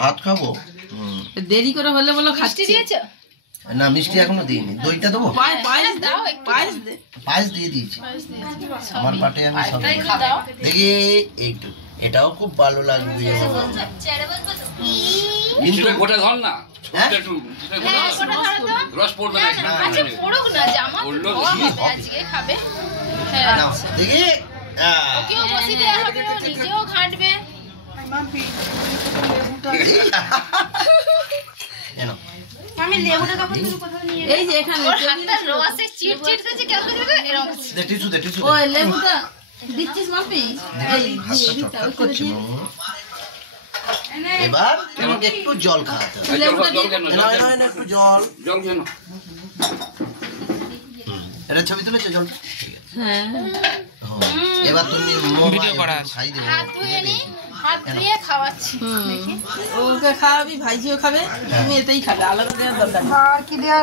ভাত খাবো। দেরি করে হলে বলো খাচ্ছি। দিয়েছো না মিষ্টি এখনো দিইনি। দইটা দেবো? পায়েস দিয়ে দিয়েছি আমার পাটে। আমি সব দেখি এইটু, এটাও খুব ভালো লাগবে। কিন্তু গোটা ধর না, রস পড়বে না। আচ্ছা পড়ুক না, জামা আজকে খাবে। নাও দেখি, ওকেও বসি দেয়া হবে, নিজেও ঘাটবে। আমি লেবুটা কাপড় থেকে কোথাও নিয়ে এই যে এখানে ওর হাতটা রসে চিট চিট করছে, কেমন করে এরকম হচ্ছে। দে টিস্যু, দে টিস্যু। ওই লেবুটা দিচ্ছিস মাপি? এই হাতটা চটচট করছে। এবার আমাকে একটু জল খাওয়াতে হবে। একটু জল। জল কেন? এটা ছবি তুলেছো জল? হ্যাঁ। এবার তুমি ভিডিও করা খাই দেবে। হাত ধুয়ে নি, হাত ধুয়ে খাওয়াচ্ছি। দেখি ওকে খাওয়াবি, ভাইজিও খাবে, তুমি এতেই খাবে, আলাদা দেওয়ার দরকার নেই। আর কি দেয়া